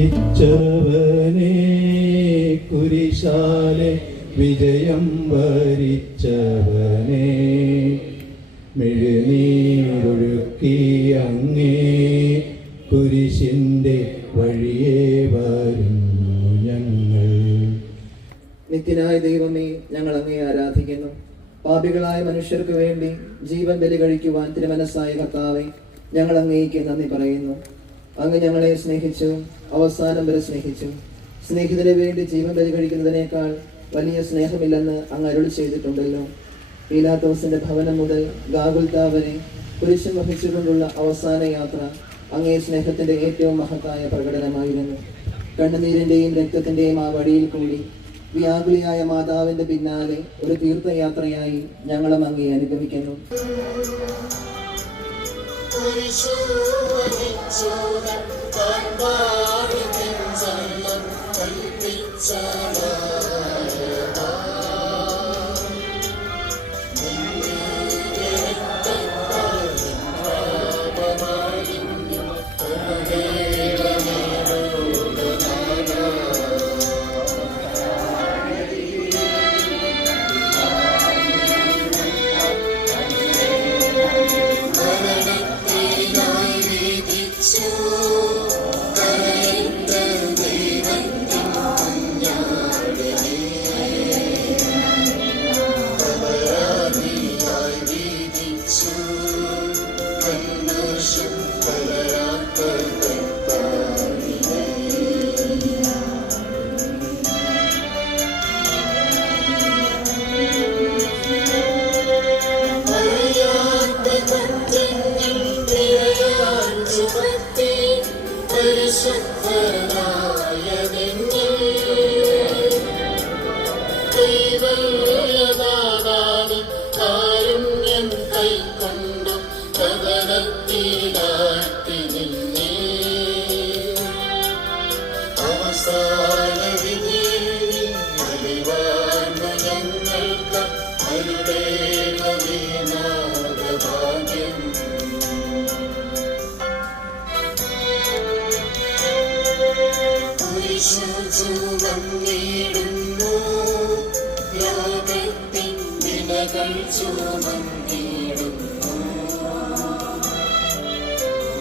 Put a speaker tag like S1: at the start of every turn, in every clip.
S1: ജയിച്ചവനെ കുരിശാലെ വിജയം വരിച്ചവനെ. മെഴുനീരൊഴുക്കി അങ്ങേ കുരിശിന്റെ വഴിയെ വരുന്നു ഞങ്ങൾ.
S2: നിത്യനായ ദൈവമേ ഞങ്ങൾ അങ്ങേ ആരാധിക്കുന്നു. പാപികളായ മനുഷ്യർക്ക് വേണ്ടി ജീവൻ ബലി കഴിക്കുവാൻ തിരുമനസ്സായ കർത്താവെ ഞങ്ങൾ അങ്ങേക്ക് നന്ദി പറയുന്നു. അങ്ങ് ഞങ്ങളെ സ്നേഹിച്ചു. അവസാനം വരെ സ്നേഹിച്ചു. സ്നേഹിതന് വേണ്ടി ജീവൻ പരിഗണിക്കുന്നതിനേക്കാൾ വലിയ സ്നേഹമില്ലെന്ന് അങ്ങ് അരുൾ ചെയ്തിട്ടുണ്ടല്ലോ. പീലാത്തോസിന്റെ ഭവനം മുതൽ ഗാഗുൽത്ത വരെ വഹിച്ചുകൊണ്ടുള്ള അവസാന യാത്ര അങ്ങേ സ്നേഹത്തിന്റെ ഏറ്റവും മഹത്തായ പ്രകടനമായിരുന്നു. കണ്ണുനീരിന്റെയും രക്തത്തിന്റെയും ആ വഴിയിൽ കൂടി വ്യാകുലിയായ മാതാവിന്റെ പിന്നാലെ ഒരു തീർത്ഥയാത്രയായി ഞങ്ങളും അങ്ങേ അനുഗമിക്കുന്നു.
S3: കാരുണ്യം കുരിശു ചുമന്നിടുന്നു ലോകത്തിൻ വിലകൾ ചുമന്നിടുന്നു.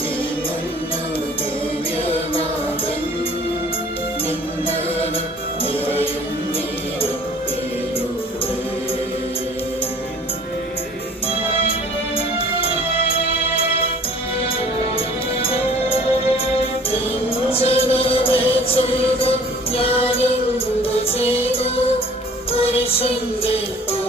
S3: നീങ്ങുന്നു ദിവ്യനാഥൻ നിന്നനം সন্দেহ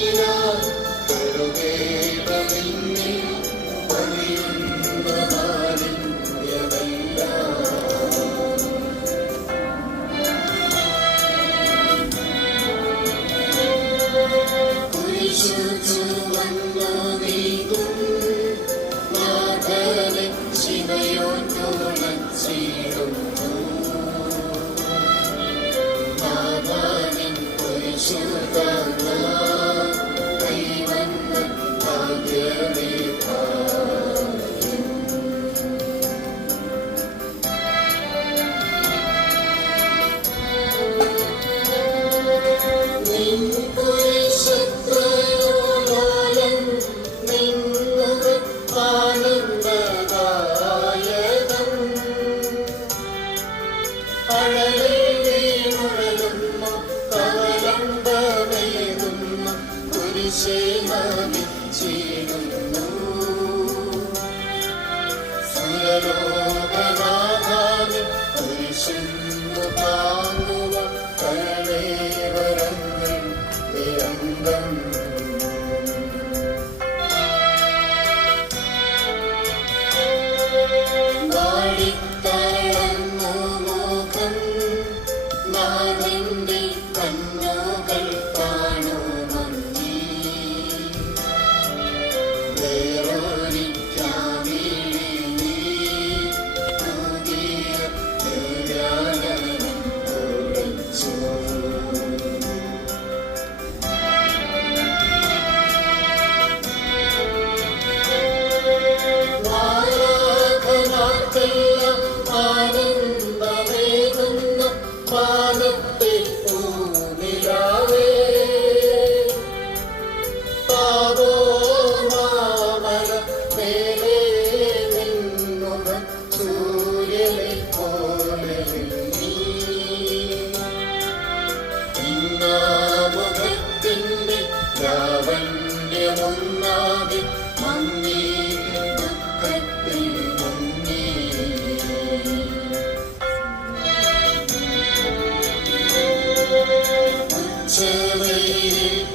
S3: vida, pero ven. കുരിശേ മരിച്ചേ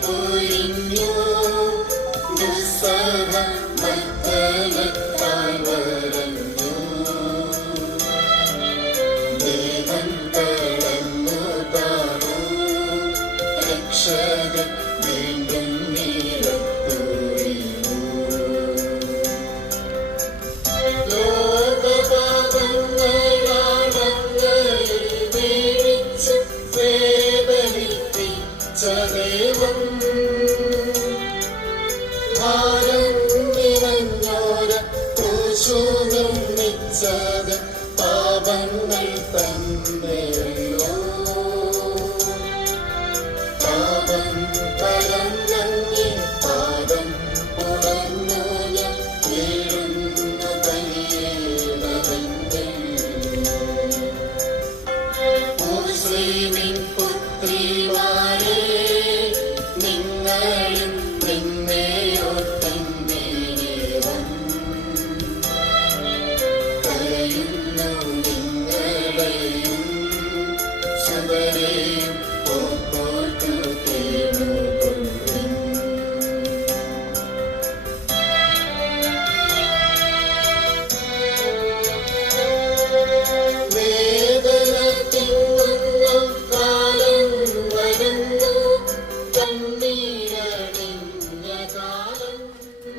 S3: പൊരിഞ്ഞു ദുസ്സഹം ചതിച്ചത് പാപങ്ങൾ തന്നെയല്ലോ. പാപം പരന്നങ്ങി പാദം ഉണർന്നു ഞാൻ വീഴുന്നു തന്നെ